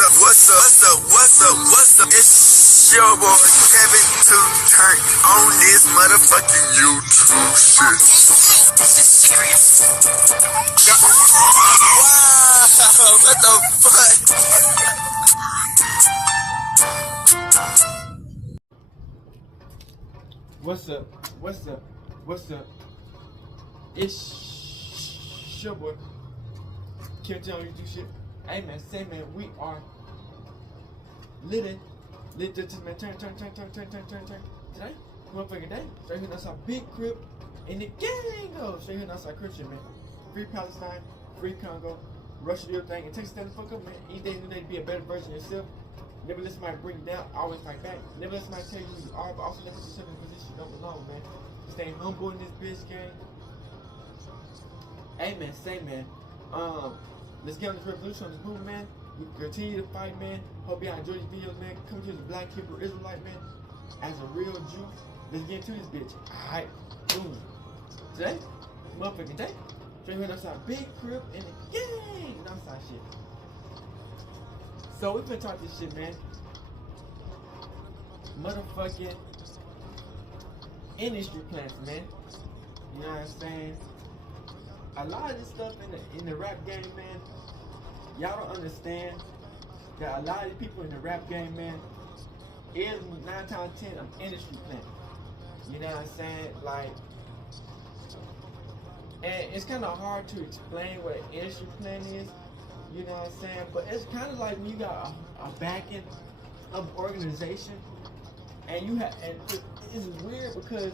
What's up? It's your boy Kevin to turn on this motherfucking YouTube shit. Wow, what the fuck? What's up? It's your boy Kevin on YouTube shit. Hey man, say man, we are living. Lit to man, turn. Today, motherfucking day. Straight here outside Big Crip and the gang goes. Straight here outside Christian, man. Free Palestine, free Congo, Russia, do your thing, and take a stand the fuck up, man. Each day you need to be a better version of yourself. Never let somebody bring you down, always fight back. Never let somebody tell you who you are, but also never put yourself in a position you don't belong, man. Stay humble in this bitch game. Hey man, say man. Let's get on this revolution, on this movement, man. We continue to fight, man. Hope y'all enjoy these videos, man. Come to the Black Hebrew Israelite, man. As a real Jew. Let's get into this bitch. Alright. Boom. Today, motherfucking day. Straight here outside Big Crip and the gang. Outside shit. So we finna talk this shit, man. Motherfucking industry plants, man. You know what I'm saying? A lot of this stuff in the rap game, man. Y'all don't understand that a lot of the people in the rap game, man, is 9 times out of 10 an industry plant. You know what I'm saying? Like, and it's kind of hard to explain what an industry plant is. You know what I'm saying? But it's kind of like when you got a backing of organization, and you have, and it's weird because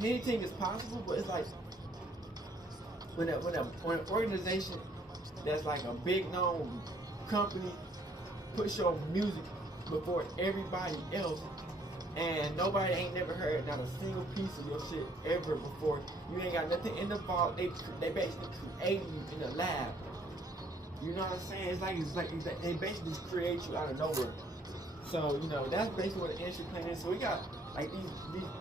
anything is possible, but it's like when an organization that's like a big known company push your music before everybody else, and nobody ain't never heard not a single piece of your shit ever before. You ain't got nothing in the vault. They basically created you in the lab. You know what I'm saying? It's like they basically just create you out of nowhere. So you know that's basically what the industry plan is. So we got like these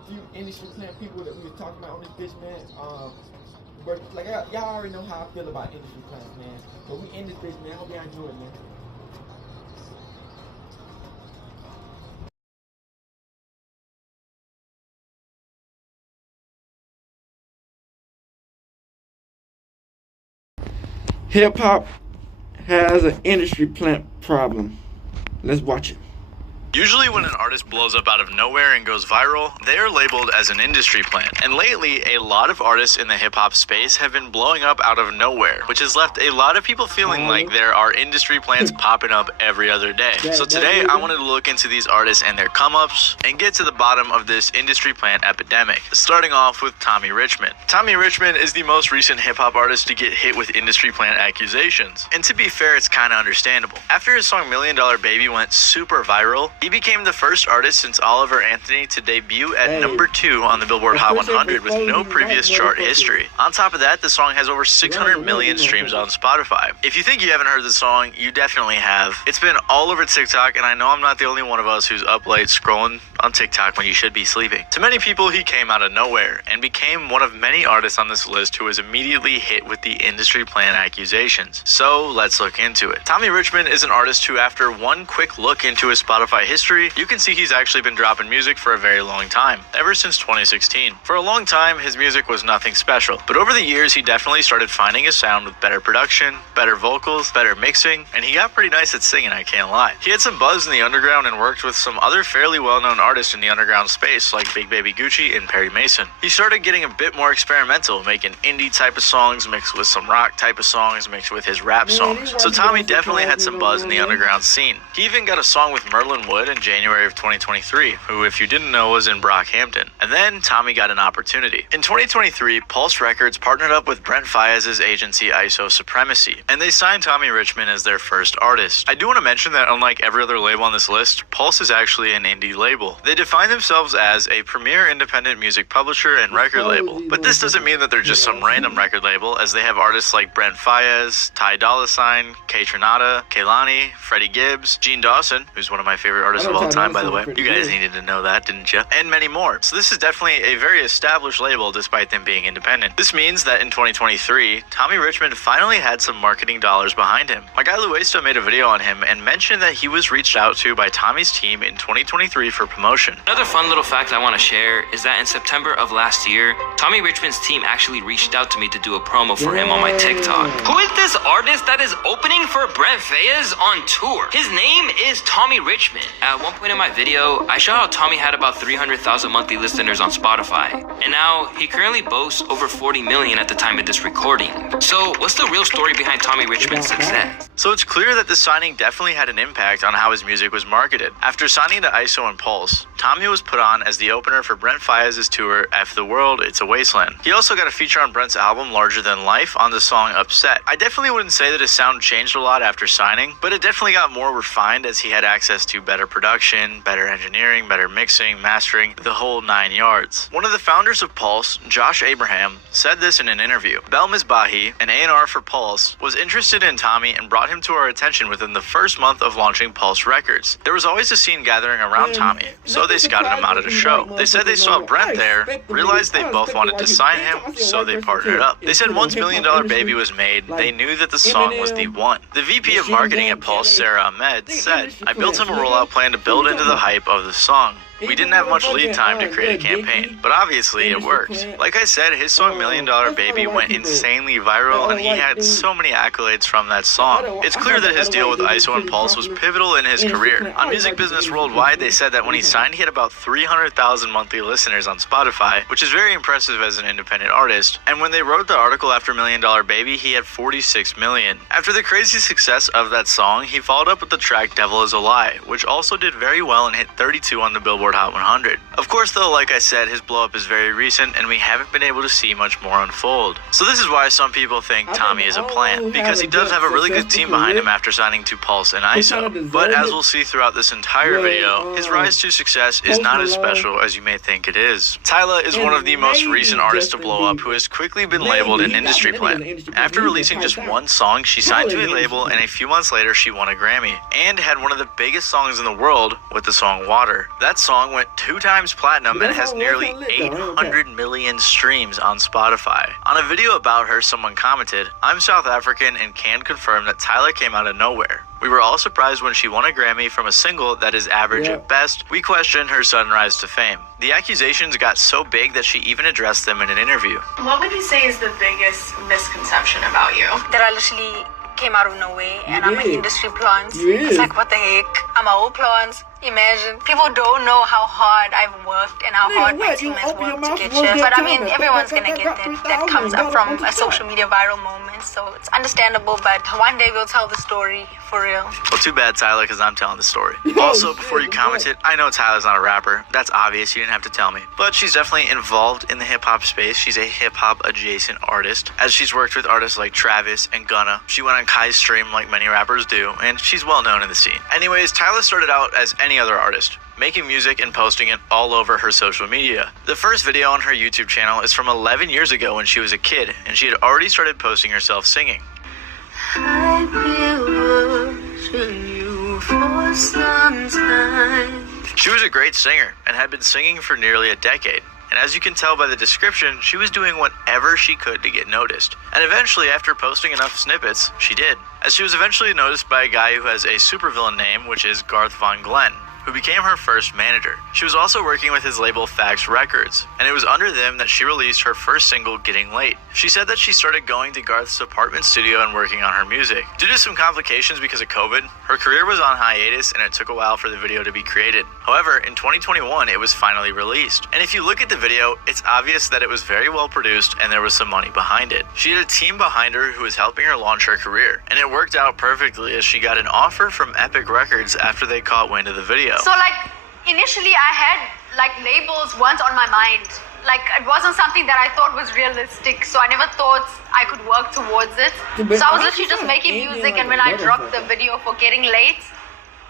few industry plan people that we were talking about on this bitch, man. But like y'all already know how I feel about industry plans, man. But we in this bitch, man. Hope y'all enjoy it, man. Hip hop has an industry plant problem. Let's watch it. Usually when an artist blows up out of nowhere and goes viral, they are labeled as an industry plant. And lately, a lot of artists in the hip-hop space have been blowing up out of nowhere, which has left a lot of people feeling like there are industry plants popping up every other day. So today, I wanted to look into these artists and their come-ups and get to the bottom of this industry plant epidemic, starting off with Tommy Richmond. Tommy Richmond is the most recent hip-hop artist to get hit with industry plant accusations. And to be fair, it's kinda understandable. After his song $1 Million Baby went super viral, he became the first artist since Oliver Anthony to debut at number 2 on the Billboard Hot 100 with no previous chart history. On top of that, the song has over 600 million streams on Spotify. If you think you haven't heard the song, you definitely have. It's been all over TikTok, and I know I'm not the only one of us who's up late scrolling on TikTok when you should be sleeping. To many people, he came out of nowhere and became one of many artists on this list who was immediately hit with the industry plan accusations. So let's look into it. Tommy Richmond is an artist who, after one quick look into his Spotify history, you can see he's actually been dropping music for a very long time, ever since 2016. For a long time, his music was nothing special, but over the years, he definitely started finding a sound with better production, better vocals, better mixing, and he got pretty nice at singing, I can't lie. He had some buzz in the underground and worked with some other fairly well-known artists in the underground space, like Big Baby Gucci and Perry Mason. He started getting a bit more experimental, making indie type of songs mixed with some rock type of songs mixed with his rap songs. So Tommy definitely had some buzz in the underground scene. He even got a song with Merlin Wood and January of 2023, who, if you didn't know, was in Brockhampton. And then Tommy got an opportunity. In 2023, Pulse Records partnered up with Brent Faiyaz's agency ISO Supremacy, and they signed Tommy Richmond as their first artist. I do want to mention that unlike every other label on this list, Pulse is actually an indie label. They define themselves as a premier independent music publisher and record label, but this doesn't mean that they're just some random record label, as they have artists like Brent Faiyaz, Ty Dolla $ign, K Tronada, Kehlani, Freddie Gibbs, Gene Dawson, who's one of my favorite artist of all time, by the way. You guys needed to know that, didn't you? And many more. So this is definitely a very established label despite them being independent. This means that in 2023, Tommy Richmond finally had some marketing dollars behind him. My guy Luesto made a video on him and mentioned that he was reached out to by Tommy's team in 2023 for promotion. Another fun little fact I want to share is that in September of last year, Tommy Richmond's team actually reached out to me to do a promo for him on my TikTok. Who is this artist that is opening for Brent Faiyaz on tour? His name is Tommy Richmond. At one point in my video, I showed how Tommy had about 300,000 monthly listeners on Spotify, and now he currently boasts over 40 million at the time of this recording. So what's the real story behind Tommy Richmond's success? So it's clear that this signing definitely had an impact on how his music was marketed. After signing to ISO and Pulse, Tommy was put on as the opener for Brent Faiyaz's tour F the World, It's a Wasteland. He also got a feature on Brent's album Larger Than Life on the song Upset. I definitely wouldn't say that his sound changed a lot after signing, but it definitely got more refined as he had access to better production, better engineering, better mixing, mastering, the whole 9 yards. One of the founders of Pulse, Josh Abraham, said this in an interview. Bel Misbahi, an A&R for Pulse, was interested in Tommy and brought him to our attention within the first month of launching Pulse Records. There was always a scene gathering around Tommy, so they scouted him out at a show. They said they saw Brent there, realized they both wanted to sign him, so they partnered up. They said once $1 Million Baby was made, they knew that the song was the one. The VP of marketing at Pulse, Sarah Ahmed, said, "I built him a rollout plan to build into the hype of the song. We didn't have much lead time to create a campaign, but obviously it worked. Like I said, his song $1 Million Baby went insanely viral and he had so many accolades from that song. It's clear that his deal with ISO and Pulse was pivotal in his career. On Music Business Worldwide, they said that when he signed, he had about 300,000 monthly listeners on Spotify, which is very impressive as an independent artist. And when they wrote the article after $1 Million Baby, he had 46 million. After the crazy success of that song, he followed up with the track Devil Is a Lie, which also did very well and hit 32 on the Billboard Hot 100. Of course though, like I said, his blow up is very recent and we haven't been able to see much more unfold. So this is why some people think Tommy is a plant, because he does have a really good team behind him after signing to Pulse and ISO. But as we'll see throughout this entire video, his rise to success is not as special as you may think it is. Tyla is one of the most recent artists to blow up who has quickly been labeled an industry plant. After releasing just one song, she signed to a label and a few months later she won a Grammy and had one of the biggest songs in the world with the song Water. That song went 2 times platinum and has nearly 800 million streams on Spotify. On a video about her, someone commented, "I'm South African and can confirm that Tyla came out of nowhere. We were all surprised when she won a Grammy from a single that is average at best. We questioned her sudden rise to fame." The accusations got so big that she even addressed them in an interview. What would you say is the biggest misconception about you? That I literally came out of nowhere and I'm an industry plant. It's like, what the heck? I'm a whole plant. Imagine. People don't know how hard I've worked and how hard my team has worked to get here. But I mean, everyone's gonna get that. That comes up from a social media viral moment. So it's understandable, but one day we'll tell the story for real. Well, too bad, Tyla, because I'm telling the story. Also, before you commented, I know Tyla's not a rapper. That's obvious. You didn't have to tell me. But she's definitely involved in the hip-hop space. She's a hip-hop adjacent artist, as she's worked with artists like Travis and Gunna. She went on Kai's stream like many rappers do, and she's well known in the scene. Anyways, Tyla started out as any other artist, making music and posting it all over her social media. The first video on her YouTube channel is from 11 years ago when she was a kid, and she had already started posting herself singing. I've been watching you for some time. She was a great singer and had been singing for nearly a decade. And as you can tell by the description, she was doing whatever she could to get noticed. And eventually, after posting enough snippets, she did. As she was eventually noticed by a guy who has a supervillain name, which is Garth Von Glenn, who became her first manager. She was also working with his label Fax Records, and it was under them that she released her first single, Getting Late. She said that she started going to Garth's apartment studio and working on her music. Due to some complications because of COVID, her career was on hiatus and it took a while for the video to be created. However, in 2021, it was finally released. And if you look at the video, it's obvious that it was very well produced and there was some money behind it. She had a team behind her who was helping her launch her career, and it worked out perfectly as she got an offer from Epic Records after they caught wind of the video. So like initially I had like labels weren't on my mind. Like it wasn't something that I thought was realistic, so I never thought I could work towards it. So I was literally just making music, and when I dropped the video for Getting Late,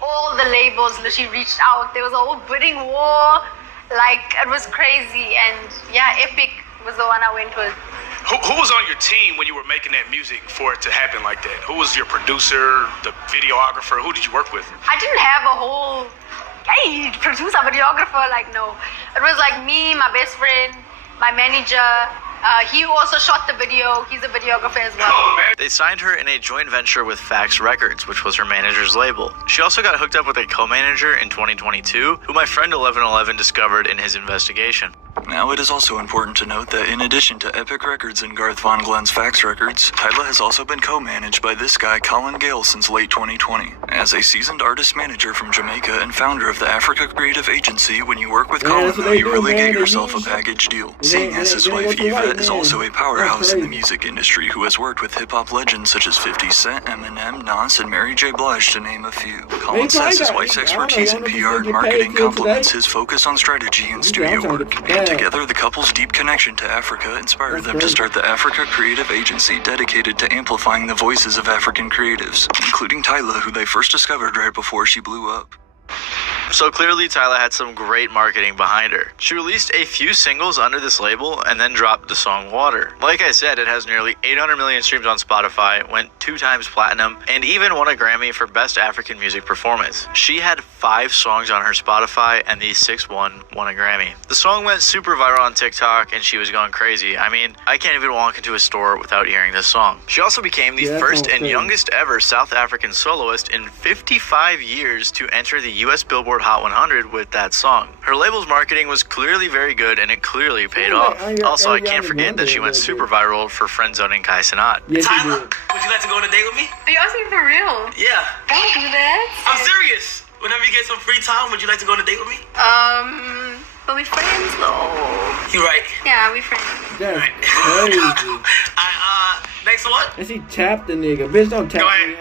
all the labels literally reached out. There was a whole bidding war, like it was crazy. And yeah, Epic was the one I went with. Who was on your team when you were making that music for it to happen like that? Who was your producer, the videographer? Who did you work with? I didn't have a whole hey, producer, videographer. Like, no. It was like me, my best friend, my manager. He also shot the video. He's a videographer as well. They signed her in a joint venture with Fax Records, which was her manager's label. She also got hooked up with a co-manager in 2022, who my friend 1111 discovered in his investigation. Now, it is also important to note that in addition to Epic Records and Garth Von Glenn's Fax Records, Tyla has also been co-managed by this guy Colin Gale since late 2020. As a seasoned artist manager from Jamaica and founder of the Africa Creative Agency, when you work with Colin, though, you really get yourself a package deal. Seeing as his wife Eva is also a powerhouse in the music industry who has worked with hip-hop legends such as 50 Cent, Eminem, Nas, and Mary J. Blige to name a few. Colin says his wife's expertise in PR and marketing complements his focus on strategy and studio work. And together, the couple's deep connection to Africa inspired them to start the Africa Creative Agency, dedicated to amplifying the voices of African creatives, including Tyla, who they first discovered right before she blew up. So clearly Tyla had some great marketing behind her. She released a few singles under this label and then dropped the song Water. Like I said, it has nearly 800 million streams on Spotify, went 2 times platinum, and even won a Grammy for Best African Music Performance. She had 5 songs on her Spotify, and the 6th one won a Grammy. The song went super viral on TikTok, and she was going crazy. I mean, I can't even walk into a store without hearing this song. She also became the first and youngest ever South African soloist in 55 years to enter the US Billboard Hot 100 with that song. Her label's marketing was clearly very good, and it clearly paid off. Also, I can't forget that she went super viral for friend-zoning Kai Cenat. Tyla, would you like to go on a date with me? Are you asking for real? Yeah. Don't do that. I'm serious. Whenever you get some free time, would you like to go on a date with me? But we friends though. You right. Yeah, we friends. That's crazy. Next one. And she tapped the nigga. Bitch, don't tap me.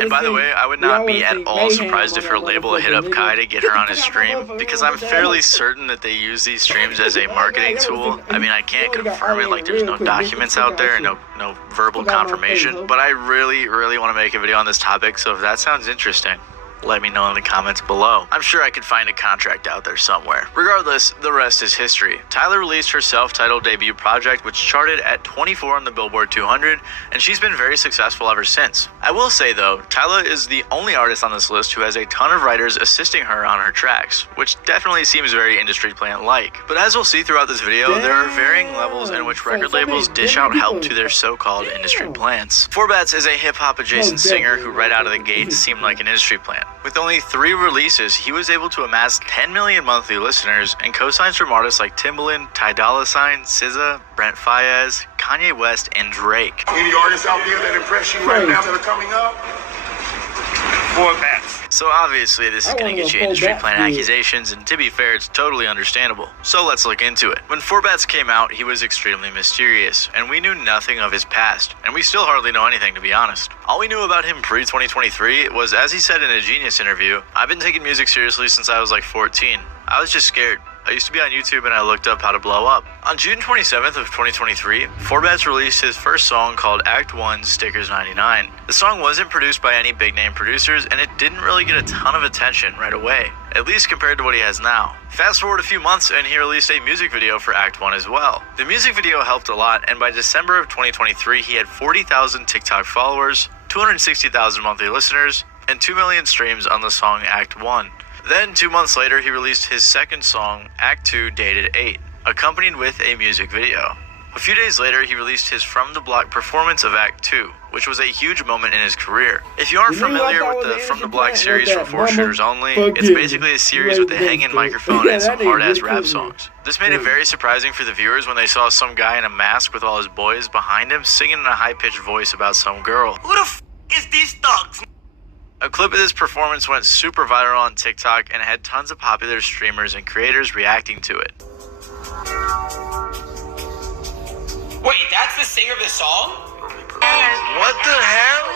And by the way, I would not be at all surprised if her label hit up Kai to get her on his stream, because I'm fairly certain that they use these streams as a marketing tool. I mean, I can't confirm it, like there's no documents out there and no verbal confirmation, but I really want to make a video on this topic, so if that sounds interesting, let me know in the comments below. I'm sure I could find a contract out there somewhere. Regardless, the rest is history. Tyla released her self-titled debut project, which charted at 24 on the Billboard 200, and she's been very successful ever since. I will say though, Tyla is the only artist on this list who has a ton of writers assisting her on her tracks, which definitely seems very industry plant-like. But as we'll see throughout this video, there are varying levels in which record labels dish out help to their so-called industry plants. Forbats is a hip-hop adjacent singer who right out of the gate seemed like an industry plant. With only 3 releases, he was able to amass 10 million monthly listeners and co-signs from artists like Timbaland, Ty Dolla $ign, SZA, Brent Faiyaz, Kanye West, and Drake. Any artists out there that impress you right now that are coming up? Forbats. So obviously this is going to get you industry plant accusations, and to be fair, it's totally understandable. So let's look into it. When Forbats came out, he was extremely mysterious, and we knew nothing of his past, and we still hardly know anything, to be honest. All we knew about him pre-2023 was, as he said in a Genius interview, "I've been taking music seriously since I was like 14. I was just scared. I used to be on YouTube and I looked up how to blow up." On June 27th of 2023, Forbats released his first song called Act 1 Stickers 99. The song wasn't produced by any big name producers, and it didn't really get a ton of attention right away, at least compared to what he has now. Fast forward a few months and he released a music video for Act 1 as well. The music video helped a lot, and by December of 2023 he had 40,000 TikTok followers, 260,000 monthly listeners, and 2 million streams on the song Act 1. Then 2 months later, he released his second song, Act 2 Dated 8, accompanied with a music video. A few days later, he released his From the Block performance of Act 2, which was a huge moment in his career. If you aren't familiar with the From the Block series from 4 Shooters Only, it's basically a series with a hang-in microphone and some hard-ass rap songs. This made it very surprising for the viewers when they saw some guy in a mask with all his boys behind him singing in a high-pitched voice about some girl. Who the f is these thugs? A clip of this performance went super viral on TikTok and had tons of popular streamers and creators reacting to it. Wait, that's the singer of the song? What the hell?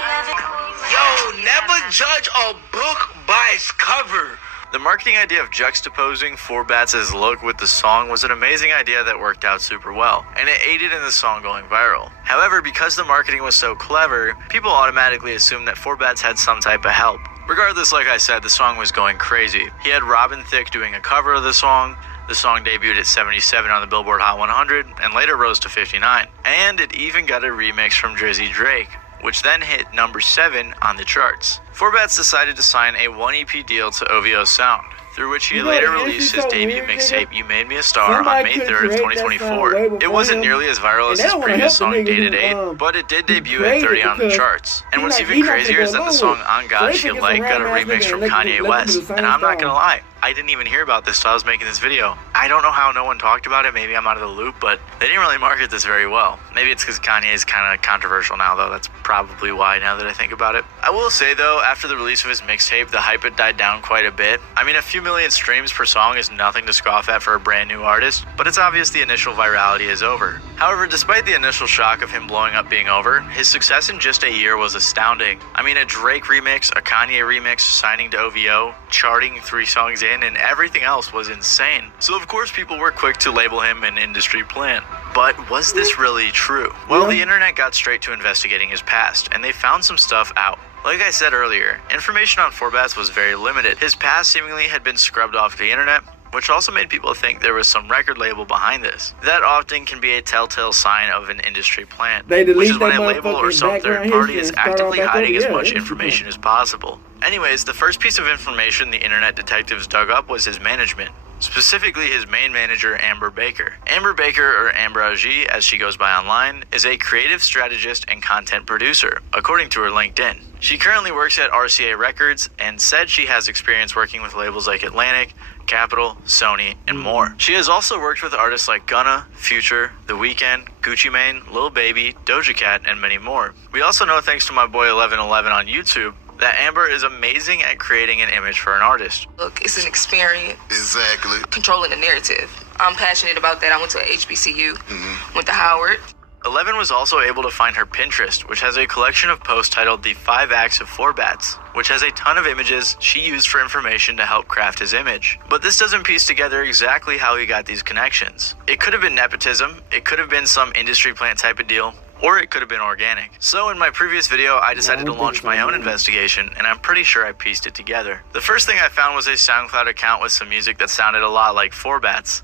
Yo, never judge a book by its cover. The marketing idea of juxtaposing Forbats' look with the song was an amazing idea that worked out super well, and it aided in the song going viral. However, because the marketing was so clever, people automatically assumed that Forbats had some type of help. Regardless, like I said, the song was going crazy. He had Robin Thicke doing a cover of the song. The song debuted at 77 on the Billboard Hot 100 and later rose to 59. And it even got a remix from Drizzy Drake. which then hit number 7 on the charts. Forbats decided to sign a 1 EP deal to OVO Sound, through which he later released his debut mixtape, You Made Me a Star, on May 3rd of 2024. It wasn't nearly as viral as his previous song, Day to Day, but it did debut at 30 on the charts. And what's even crazier is that the song On God She Like got a remix from Kanye West. And I'm not gonna lie, I didn't even hear about this till I was making this video. I don't know how no one talked about it, maybe I'm out of the loop, but they didn't really market this very well. Maybe it's because Kanye is kind of controversial now though, that's probably why now that I think about it. I will say though, after the release of his mixtape, the hype had died down quite a bit. I mean, a few million streams per song is nothing to scoff at for a brand new artist, but it's obvious the initial virality is over. However, despite the initial shock of him blowing up being over, his success in just a year was astounding. I mean, a Drake remix, a Kanye remix, signing to OVO, charting 3 songs in, and everything else was insane. So of course people were quick to label him an industry plant. But was this really true? Well, the internet got straight to investigating his past, and they found some stuff out. Like I said earlier, information on Forbats was very limited. His past seemingly had been scrubbed off the internet, which also made people think there was some record label behind this. That often can be a telltale sign of an industry plant, which is when a label or some third party is actively hiding as much information as possible. Anyways, the first piece of information the internet detectives dug up was his management. Specifically his main manager, Amber Baker. Amber Baker, or Ambrogie as she goes by online, is a creative strategist and content producer, according to her LinkedIn. She currently works at RCA Records and said she has experience working with labels like Atlantic, Capitol, Sony, and more. She has also worked with artists like Gunna, Future, The Weeknd, Gucci Mane, Lil Baby, Doja Cat, and many more. We also know, thanks to my boy 1111 on YouTube, that Amber is amazing at creating an image for an artist. Look, it's an experience. Exactly. Controlling the narrative. I'm passionate about that. I went to HBCU, went to Howard. 11 was also able to find her Pinterest, which has a collection of posts titled The 5 Acts of Forbats, which has a ton of images she used for information to help craft his image. But this doesn't piece together exactly how he got these connections. It could have been nepotism, it could have been some industry plant type of deal, or it could have been organic. So in my previous video, I decided to launch my own investigation, and I'm pretty sure I pieced it together. The first thing I found was a SoundCloud account with some music that sounded a lot like Forbats.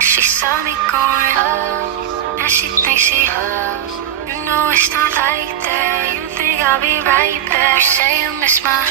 She saw me going up, and she thinks she you know it's not like that. You think I'll be right back. You say you miss my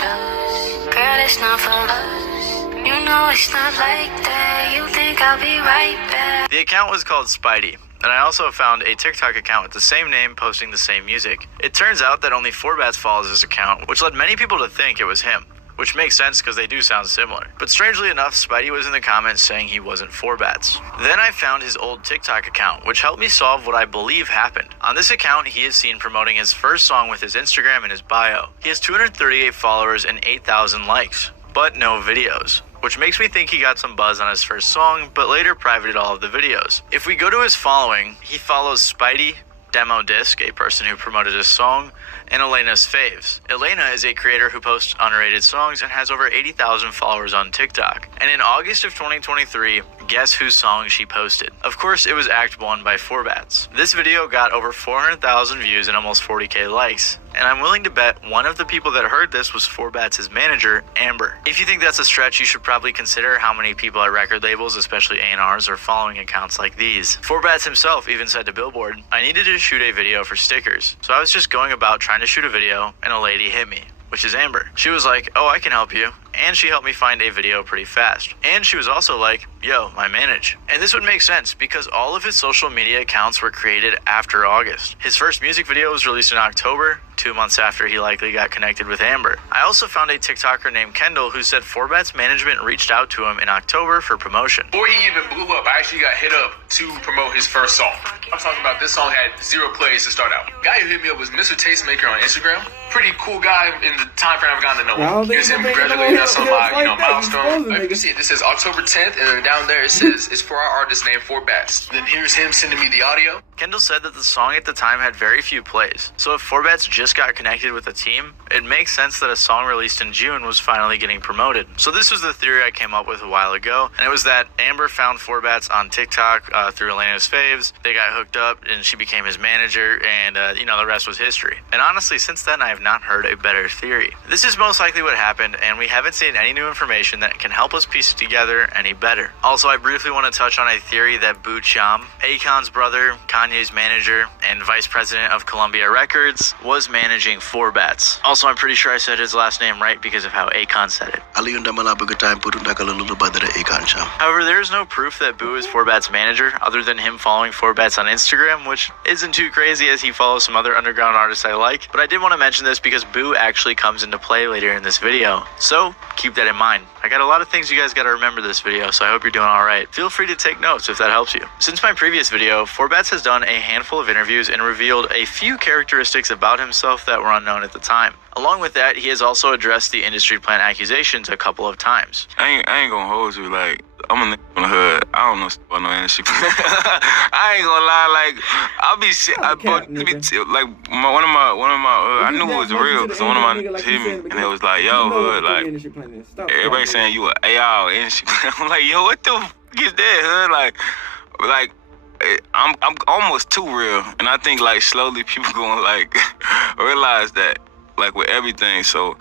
girl, it's not for us. You know it's not like that. You think I'll be right back. The account was called Spidey, and I also found a TikTok account with the same name posting the same music. It turns out that only Forbats follows this account, which led many people to think it was him, which makes sense because they do sound similar. But strangely enough, Spidey was in the comments saying he wasn't Forbats. Then I found his old TikTok account, which helped me solve what I believe happened. On this account, he is seen promoting his first song with his Instagram in his bio. He has 238 followers and 8,000 likes, but no videos, which makes me think he got some buzz on his first song, but later privated all of the videos. If we go to his following, he follows Spidey, Demo Disc, a person who promoted his song, and Elena's Faves. Elena is a creator who posts underrated songs and has over 80,000 followers on TikTok. And in August of 2023, guess whose song she posted? Of course, it was Act 1 by Forbats. This video got over 400,000 views and almost 40k likes. And I'm willing to bet one of the people that heard this was Forbats' manager, Amber. If you think that's a stretch, you should probably consider how many people at record labels, especially A&Rs, are following accounts like these. Forbats himself even said to Billboard, I needed to shoot a video for stickers. So I was just going about trying to shoot a video, and a lady hit me, which is Amber. She was like, oh, I can help you. And she helped me find a video pretty fast. And she was also like, yo, my manage. And this would make sense because all of his social media accounts were created after August. His first music video was released in October, 2 months after he likely got connected with Amber. I also found a TikToker named Kendall who said Forbats management reached out to him in October for promotion. Before he even blew up, I actually got hit up to promote his first song. I'm talking about this song had 0 plays to start out. Guy who hit me up was Mr. Tastemaker on Instagram. Pretty cool guy in the time frame I've gotten to know him. Here's him congratulating us on my, milestone. You can see it. This says October 10th, and then down there it says it's for our artist named Forbats. Then here's him sending me the audio. Kendall said that the song at the time had very few plays. So if Forbats just got connected with the team, it makes sense that a song released in June was finally getting promoted. So this was the theory I came up with a while ago, and it was that Amber found Forbats on TikTok through Elena's Faves. They got hooked up, and she became his manager, and the rest was history. And honestly, since then, I have not heard a better theory. This is most likely what happened, and we haven't haven't seen any new information that can help us piece it together any better. Also, I briefly want to touch on a theory that Boo Cham, Akon's brother, Kanye's manager, and vice president of Columbia Records, was managing Forbats. Also, I'm pretty sure I said his last name right because of how Akon said it. However, there's no proof that Boo is Forbats' manager other than him following Forbats on Instagram, which isn't too crazy as he follows some other underground artists I like, but I did want to mention this because Boo actually comes into play later in this video, so keep that in mind. I got a lot of things you guys got to remember this video, so I hope you're doing alright. Feel free to take notes if that helps you. Since my previous video, Forbats has done a handful of interviews and revealed a few characteristics about himself that were unknown at the time. Along with that, he has also addressed the industry plant accusations a couple of times. I ain't gonna hold you, like, I'm a nigga on the hood. I don't know about no industry plant. I ain't gonna lie, like, I'll be shit. Like, one of my, I knew it was real because one of my niggas hit me and it was like, yo, hood, like, everybody saying you a AI or industry plant. I'm like, yo, what the f is that, hood? Like, I'm almost too real, and I think like slowly people gonna like realize that, like with everything. So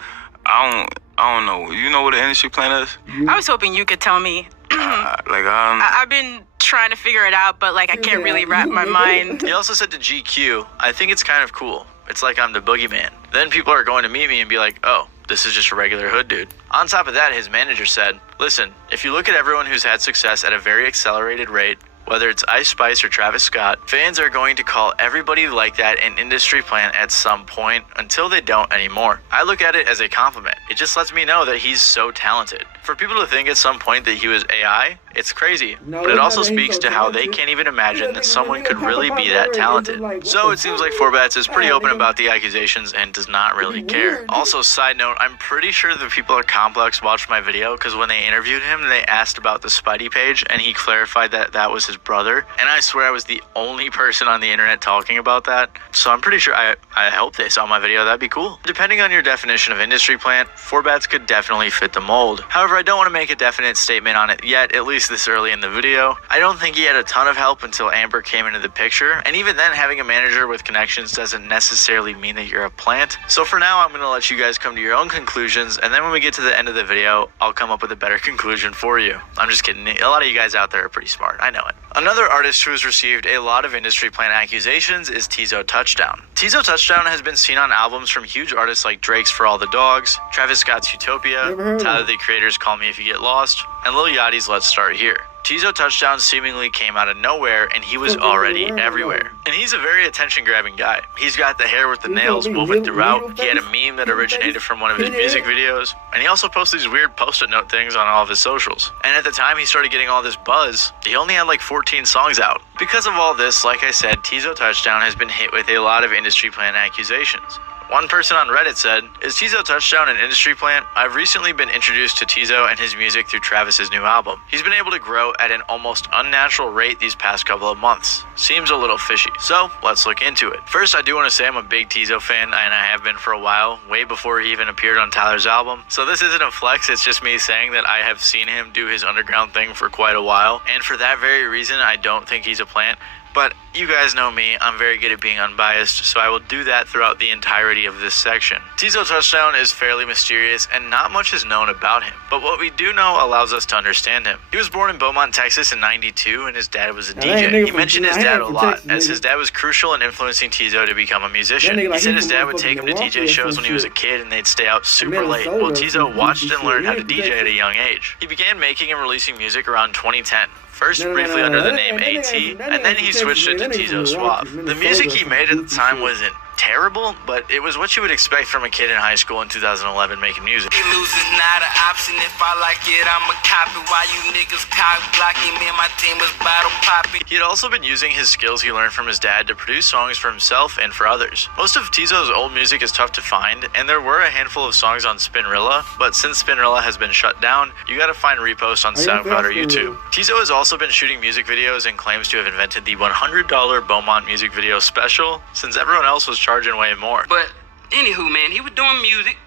I don't know. You know what an industry plan is? I was hoping you could tell me. I've been trying to figure it out, but like I can't really wrap my mind. He also said to GQ, I think it's kind of cool. It's like I'm the boogeyman. Then people are going to meet me and be like, oh, this is just a regular hood dude. On top of that, his manager said, listen, if you look at everyone who's had success at a very accelerated rate, whether it's Ice Spice or Travis Scott, fans are going to call everybody like that an industry plant at some point until they don't anymore. I look at it as a compliment. It just lets me know that he's so talented. For people to think at some point that he was AI, it's crazy. But it also speaks to how they can't even imagine that someone could really be that talented. So it seems like Forbats is pretty open about the accusations and does not really care. Also, side note, I'm pretty sure the people at Complex watched my video because when they interviewed him, they asked about the Spidey page and he clarified that that was his brother. And I swear I was the only person on the internet talking about that. So I'm pretty sure I hope they saw my video. That'd be cool. Depending on your definition of industry plant, Forbats could definitely fit the mold. However, I don't want to make a definite statement on it yet, at least this early in the video. I don't think he had a ton of help until Amber came into the picture, and even then having a manager with connections doesn't necessarily mean that you're a plant. So for now, I'm going to let you guys come to your own conclusions, and then when we get to the end of the video, I'll come up with a better conclusion for you. I'm just kidding. A lot of you guys out there are pretty smart. I know it. Another artist who has received a lot of industry plant accusations is Tizo Touchdown. Tizo Touchdown has been seen on albums from huge artists like Drake's For All the Dogs, Travis Scott's Utopia, Tyler the Creator's Call Me If You Get Lost, and Lil Yachty's Let's Start Here. Tizo Touchdown seemingly came out of nowhere and he was already everywhere. And he's a very attention-grabbing guy. He's got the hair with the nails woven throughout. He had a meme that originated from one of his music videos. And he also posts these weird post-it note things on all of his socials. And at the time he started getting all this buzz, he only had like 14 songs out. Because of all this, like I said, Tizo Touchdown has been hit with a lot of industry plant accusations. One person on Reddit said, is Tizo Touchdown an industry plant? I've recently been introduced to Tizo and his music through Travis's new album. He's been able to grow at an almost unnatural rate these past couple of months. Seems a little fishy. So, let's look into it. First, I do want to say I'm a big Tizo fan, and I have been for a while, way before he even appeared on Tyler's album. So this isn't a flex, it's just me saying that I have seen him do his underground thing for quite a while. And for that very reason, I don't think he's a plant. But you guys know me, I'm very good at being unbiased, so I will do that throughout the entirety of this section. Tizo Touchdown is fairly mysterious and not much is known about him, but what we do know allows us to understand him. He was born in Beaumont, Texas in '92 and his dad was a DJ. He mentioned his dad a lot, as his dad was crucial in influencing Tizo to become a musician. He said his dad would take him to DJ shows when he was a kid and they'd stay out super late. Well, Tizo watched and learned how to DJ at a young age. He began making and releasing music around 2010. First briefly under the name AT, and then he switched it to Tizo Suave. The music he made at the time wasn't terrible, but it was what you would expect from a kid in high school in 2011 making music. Lose is not an option. If I like it, I'ma copy. Why you niggas cock blocking me and my team is battle popping. He had also been using his skills he learned from his dad to produce songs for himself and for others. Most of Tizo's old music is tough to find, and there were a handful of songs on Spinrilla, but since Spinrilla has been shut down, you gotta find reposts on SoundCloud or YouTube. Tizo has also been shooting music videos and claims to have invented the $100 Beaumont music video special, since everyone else was charging way more. But anywho, man, he was doing music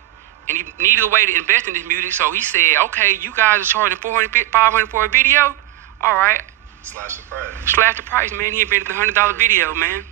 and he needed a way to invest in his music, so he said, okay, you guys are charging $400, $500 for a video? All right. Slash the price. Slash the price, man. He invented the $100 video, man.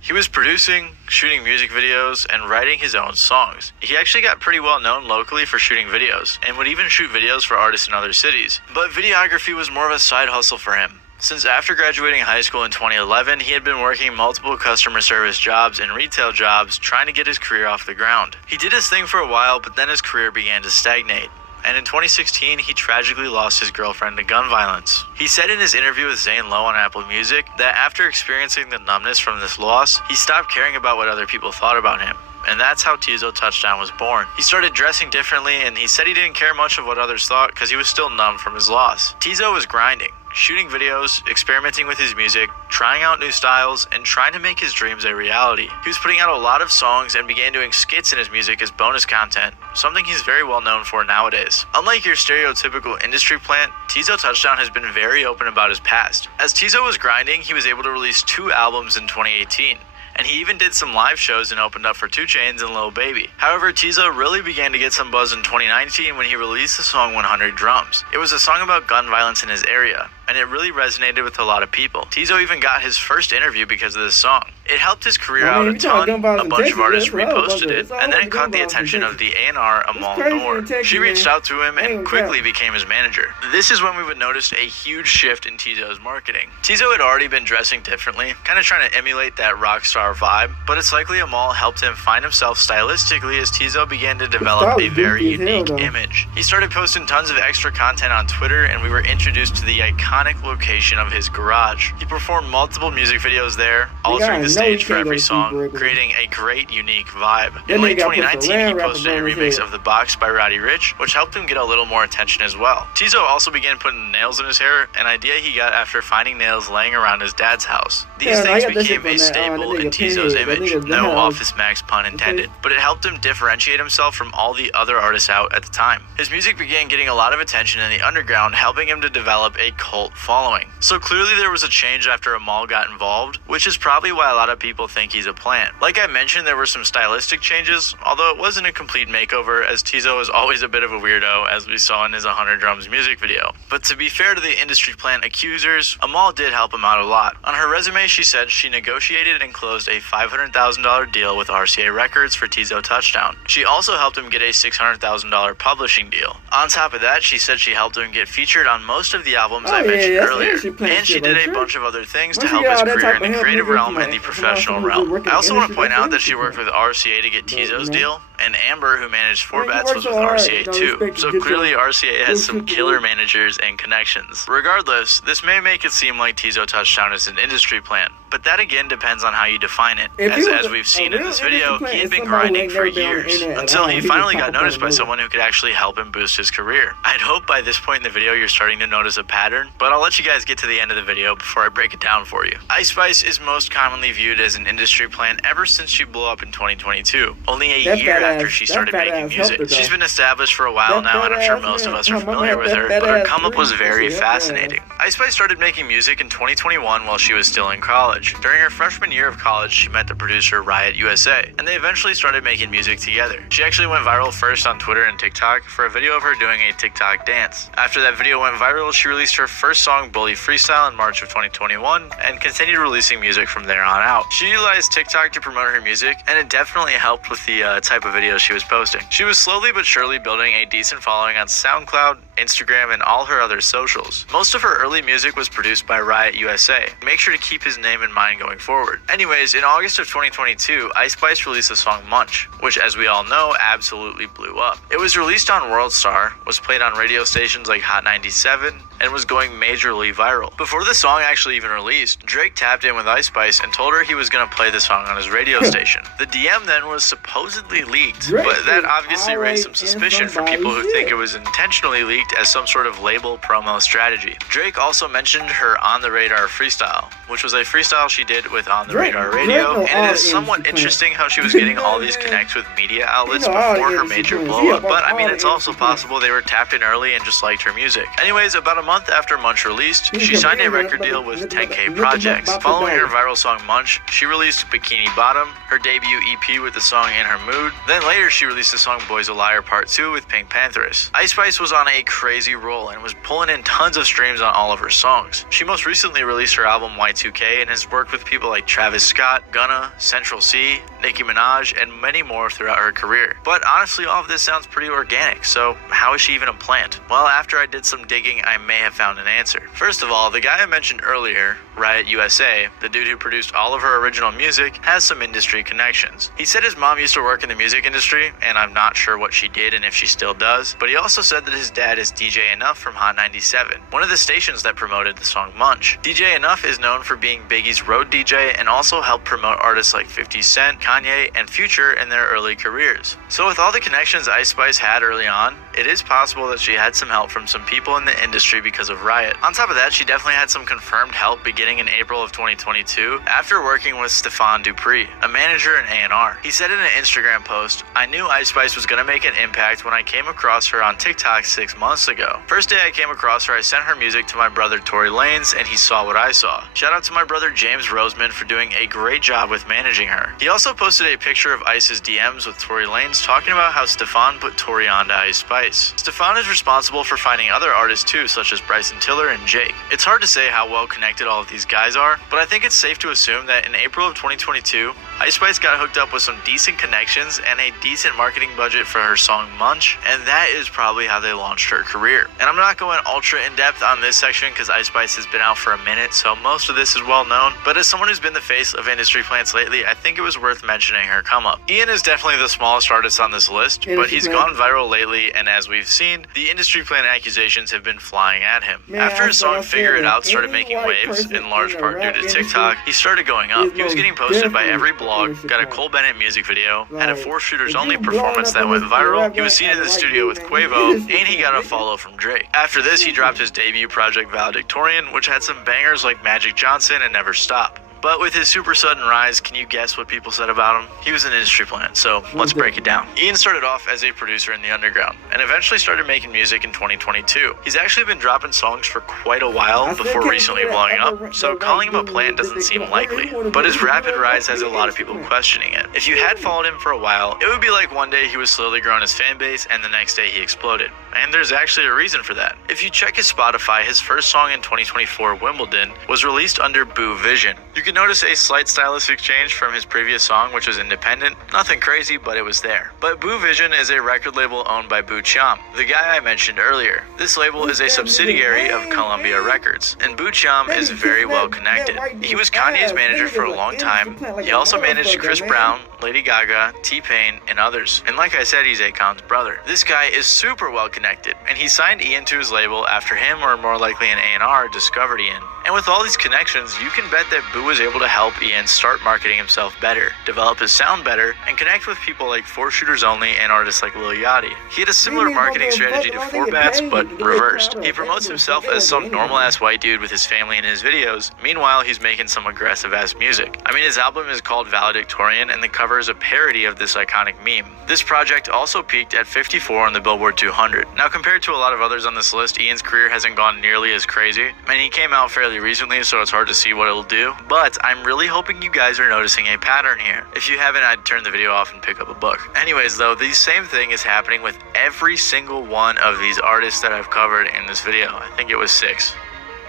He was producing, shooting music videos, and writing his own songs. He actually got pretty well known locally for shooting videos, and would even shoot videos for artists in other cities. But videography was more of a side hustle for him, since after graduating high school in 2011, he had been working multiple customer service jobs and retail jobs trying to get his career off the ground. He did his thing for a while, but then his career began to stagnate. And in 2016, he tragically lost his girlfriend to gun violence. He said in his interview with Zane Lowe on Apple Music that after experiencing the numbness from this loss, he stopped caring about what other people thought about him. And that's how Tizo Touchdown was born. He started dressing differently, and he said he didn't care much of what others thought because he was still numb from his loss. Tizo was grinding, shooting videos, experimenting with his music, trying out new styles, and trying to make his dreams a reality. He was putting out a lot of songs and began doing skits in his music as bonus content, something he's very well known for nowadays. Unlike your stereotypical industry plant, Tizo Touchdown has been very open about his past. As Tizo was grinding, he was able to release 2 albums in 2018. And he even did some live shows and opened up for 2 Chainz and Lil Baby. However, Tizo really began to get some buzz in 2019 when he released the song 100 Drums. It was a song about gun violence in his area, and it really resonated with a lot of people. Tizo even got his first interview because of this song. It helped his career out a ton. A bunch of artists reposted it, and then it caught the attention of the A&R Amal Noor. She reached out to him and quickly became his manager. This is when we would notice a huge shift in Tizo's marketing. Tizo had already been dressing differently, kind of trying to emulate that rock star vibe, but it's likely Amal helped him find himself stylistically as Tizo began to develop a very unique image. He started posting tons of extra content on Twitter, and we were introduced to the iconic location of his garage. He performed multiple music videos there, altering the stage for every song, creating a great, unique vibe. In late 2019, he posted a remix of The Box by Roddy Ricch, which helped him get a little more attention as well. Tizo also began putting nails in his hair, an idea he got after finding nails laying around his dad's house. These things became a staple in Tizo's image, no Office Max pun intended, but it helped him differentiate himself from all the other artists out at the time. His music began getting a lot of attention in the underground, helping him to develop a cult following. So clearly there was a change after Amal got involved, which is probably why a lot of people think he's a plant. Like I mentioned, there were some stylistic changes, although it wasn't a complete makeover, as Tizo is always a bit of a weirdo, as we saw in his 100 Drums music video. But to be fair to the industry plant accusers, Amal did help him out a lot. On her resume, she said she negotiated and closed a $500,000 deal with RCA Records for Tizo Touchdown. She also helped him get a $600,000 publishing deal. On top of that, she said she helped him get featured on most of the albums I mentioned earlier. And she did a bunch of other things to help his career in the creative realm and the professional realm. I also want to point out that she worked with RCA to get Tizo's deal, and Amber, who managed 4Bats, was with RCA too. So clearly RCA has some killer managers and connections. Regardless, this may make it seem like Tizo Touchdown is an industry plant, but that again depends on how you define it. As we've seen in this video, he had been grinding for years, until he finally got noticed by someone who could actually help him boost his career. I'd hope by this point in the video you're starting to notice a pattern, but I'll let you guys get to the end of the video before I break it down for you. Ice Spice is most commonly viewed as an industry plant ever since she blew up in 2022, only a year after she started making music. She's been established for a while now, and I'm sure most of us are familiar with her, but her come up was very fascinating. Ice Spice started making music in 2021 while she was still in college. During her freshman year of college, she met the producer Riot USA, and they eventually started making music together. She actually went viral first on Twitter and TikTok for a video of her doing a TikTok dance. After that video went viral, she released her first song, Bully Freestyle, in March of 2021, and continued releasing music from there on out. She utilized TikTok to promote her music, and it definitely helped with the type of videos she was posting. She was slowly but surely building a decent following on SoundCloud, Instagram, and all her other socials. Most of her early music was produced by Riot USA. Make sure to keep his name in mind going forward. Anyways, in August of 2022, Ice Spice released the song Munch, which as we all know, absolutely blew up. It was released on WorldStar, was played on radio stations like Hot 97, and was going majorly viral. Before the song actually even released, Drake tapped in with Ice Spice and told her he was going to play the song on his radio station. The DM then was supposedly leaked, but that obviously raised some suspicion for people who think it was intentionally leaked as some sort of label promo strategy. Drake also mentioned her On The Radar freestyle, which was a freestyle she did with On The Radar Radio, and it is somewhat interesting how she was getting all these connects with media outlets before her major blow up, but I mean it's also possible they were tapped in early and just liked her music. Anyways, about a month after Munch released, she signed a record deal with 10K Projects. Following her viral song Munch, she released Bikini Bottom, her debut EP with the song In Her Mood. Then later she released the song Boy's a Liar Part 2 with Pink Pantheress. Ice Spice was on a crazy role and was pulling in tons of streams on all of her songs. She most recently released her album Y2K and has worked with people like Travis Scott, Gunna, Central C, Nicki Minaj, and many more throughout her career. But honestly, all of this sounds pretty organic, so how is she even a plant? Well, after I did some digging, I may have found an answer. First of all, the guy I mentioned earlier, Riot USA, the dude who produced all of her original music, has some industry connections. He said his mom used to work in the music industry, and I'm not sure what she did and if she still does, but he also said that his dad is DJ Enough from Hot 97, one of the stations that promoted the song Munch. DJ Enough is known for being Biggie's road DJ and also helped promote artists like 50 Cent, Kanye, and Future in their early careers. So with all the connections Ice Spice had early on, it is possible that she had some help from some people in the industry because of Riot. On top of that, she definitely had some confirmed help beginning in April of 2022 after working with Stefan Dupree, a manager and A&R. He said in an Instagram post, "I knew Ice Spice was going to make an impact when I came across her on TikTok 6 months ago. First day I came across her, I sent her music to my brother Tory Lanez and he saw what I saw. Shout out to my brother James Roseman for doing a great job with managing her." He also posted a picture of Ice's DMs with Tory Lanez talking about how Stefan put Tory onto Ice Spice. Stefan is responsible for finding other artists too, such as Bryson Tiller and Jake. It's hard to say how well connected all of these guys are, but I think it's safe to assume that in April of 2022, Ice Spice got hooked up with some decent connections and a decent marketing budget for her song Munch, and that is probably how they launched her career. And I'm not going ultra in depth on this section because Ice Spice has been out for a minute, so most of this is well known, but as someone who's been the face of industry plants lately, I think it was worth mentioning her come up. Ian is definitely the smallest artist on this list, but he's gone viral lately, and as we've seen, the industry plant accusations have been flying at him. After his song Figure It Out started making waves, in large part due to TikTok, he started going up. He was getting posted by every blog, got a Cole Bennett music video, had a 4 Shooters Only performance that went viral, he was seen in the studio with Quavo, and he got a follow from Drake. After this, he dropped his debut project Valedictorian, which had some bangers like Magic Johnson and Never Stop. But with his super sudden rise, can you guess what people said about him? He was an industry plant, so let's break it down. Ian started off as a producer in the underground, and eventually started making music in 2022. He's actually been dropping songs for quite a while before recently blowing up, so calling him a plant doesn't seem likely. But his rapid rise has a lot of people questioning it. If you had followed him for a while, it would be like one day he was slowly growing his fan base, and the next day he exploded. And there's actually a reason for that. If you check his Spotify, his first song in 2024, Wimbledon, was released under Boo Vision. You can notice a slight stylistic change from his previous song, which was independent. Nothing crazy, but it was there. But Boo Vision is a record label owned by Boo Cham, the guy I mentioned earlier. This label is a subsidiary of Columbia Records, and Boo Cham is very well connected. He was Kanye's manager for a long time. He also managed Chris Brown, Lady Gaga, T-Pain, and others. And like I said, he's Akon's brother. This guy is super well connected, and he signed Ian to his label after him, or more likely an A&R, discovered Ian. And with all these connections, you can bet that Boo was able to help Ian start marketing himself better, develop his sound better, and connect with people like 4 Shooters Only and artists like Lil Yachty. He had a similar marketing strategy to 4Bats, but reversed. He promotes himself as some normal-ass white dude with his family in his videos. Meanwhile, he's making some aggressive-ass music. I mean, his album is called Valedictorian, and the cover is a parody of this iconic meme. This project also peaked at 54 on the Billboard 200. Now, compared to a lot of others on this list, Ian's career hasn't gone nearly as crazy, and he came out fairly recently, so it's hard to see what it'll do, but I'm really hoping you guys are noticing a pattern here. If you haven't, I'd turn the video off and pick up a book. Anyways though, the same thing is happening with every single one of these artists that I've covered in this video. I think it was 6.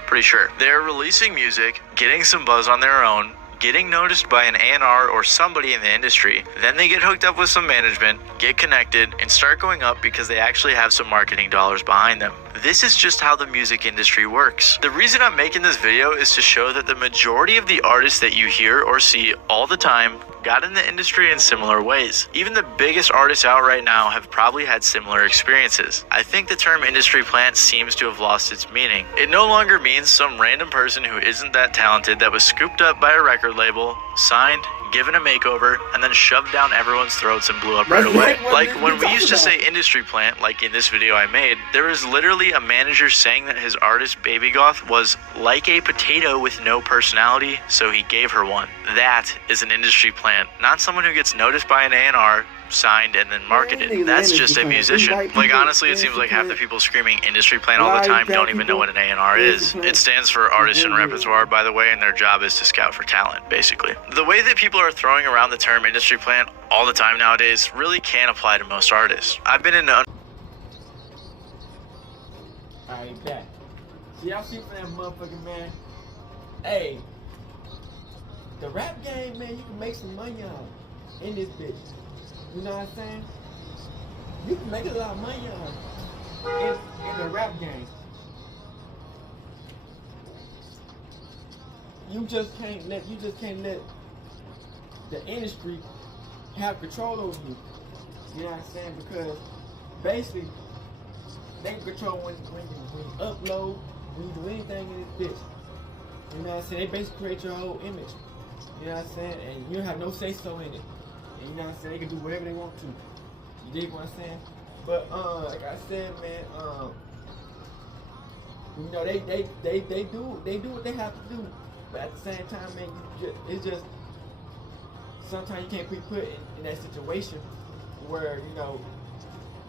Pretty sure. They're releasing music, getting some buzz on their own, getting noticed by an A&R or somebody in the industry, then they get hooked up with some management, get connected, and start going up because they actually have some marketing dollars behind them. This is just how the music industry works. The reason I'm making this video is to show that the majority of the artists that you hear or see all the time got in the industry in similar ways. Even the biggest artists out right now have probably had similar experiences. I think the term industry plant seems to have lost its meaning. It no longer means some random person who isn't that talented that was scooped up by a record label, signed, given a makeover, and then shoved down everyone's throats and blew up right away. Like when we used to say industry plant, like in this video I made, there was literally a manager saying that his artist Baby Goth was like a potato with no personality, so he gave her one. That is an industry plant, not someone who gets noticed by an A&R, signed, and then marketed. That's just a musician. Like honestly, it seems like half the people screaming industry plant all the time don't even know what an A&R is. It stands for artist and repertoire, by the way, and their job is to scout for talent, basically. The way that people are throwing around the term industry plant all the time nowadays really can't apply to most artists. I've been in Alright, back. See, y'all see from that motherfucking man. Hey, the rap game, man, you can make some money on in this bitch. You know what I'm saying? You can make a lot of money on in the rap game. You just can't let the industry have control over you. You know what I'm saying? Because basically they can control when you upload, when you do anything in this bitch. You know what I'm saying? They basically create your whole image. You know what I'm saying? And you don't have no say so in it. And you know what I'm saying? They can do whatever they want to. You dig what I'm saying? But like I said, man, you know, they do what they have to do. But at the same time, man, it's just sometimes you can't be put in that situation where, you know,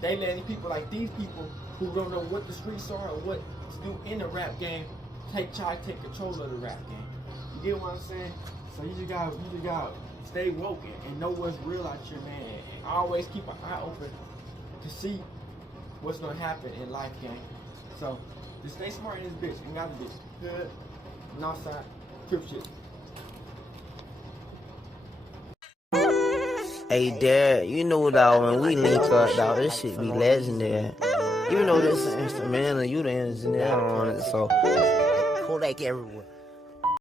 they letting people like these people who don't know what the streets are or what to do in the rap game try to take control of the rap game. You get what I'm saying? So you just gotta stay woke and know what's real out here, man, and always keep an eye open to see what's gonna happen in life game. So just stay smart in this bitch. You got to be good. Northside, crip shit. Hey, Dad, you know, dog, when we link up, dog, this shit be legendary. You know this instrumental, you the engineer on it, so Kodak everywhere.